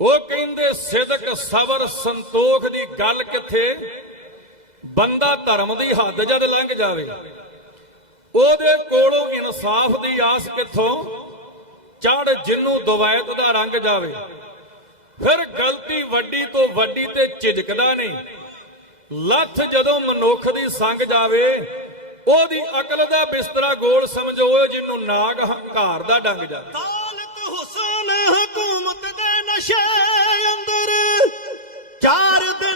ਉਹ ਕਹਿੰਦੇ, ਸਿਦਕ ਸਬਰ ਸੰਤੋਖ ਦੀ ਗੱਲ ਕਿੱਥੇ? ਬੰਦਾ ਧਰਮ ਦੀ ਹੱਦ ਜਦ ਲੰਘ ਜਾਵੇ, ਉਹਦੇ ਕੋਲੋਂ ਇਨਸਾਫ ਦੀ ਆਸ ਕਿੱਥੋਂ? ਚੜ ਜਿੰਨੂੰ ਦਵਾਇਤ ਦਾ ਰੰਗ ਜਾਵੇ। ਫਿਰ ਗਲਤੀ ਵੱਡੀ ਤੋਂ ਵੱਡੀ ਤੇ ਝਿਜਕਦਾ ਨਹੀਂ। ਲੱਥ ਜਦੋਂ ਮਨੁੱਖ ਦੀ ਸੰਗ ਜਾਵੇ, ਉਹਦੀ ਅਕਲ ਦਾ ਬਿਸਤਰਾ ਗੋਲ ਸਮਝੋ, ਜਿਹਨੂੰ ਨਾਗ ਹੰਕਾਰ ਦਾ ਡੰਗ ਜਾਵੇ। चार दिन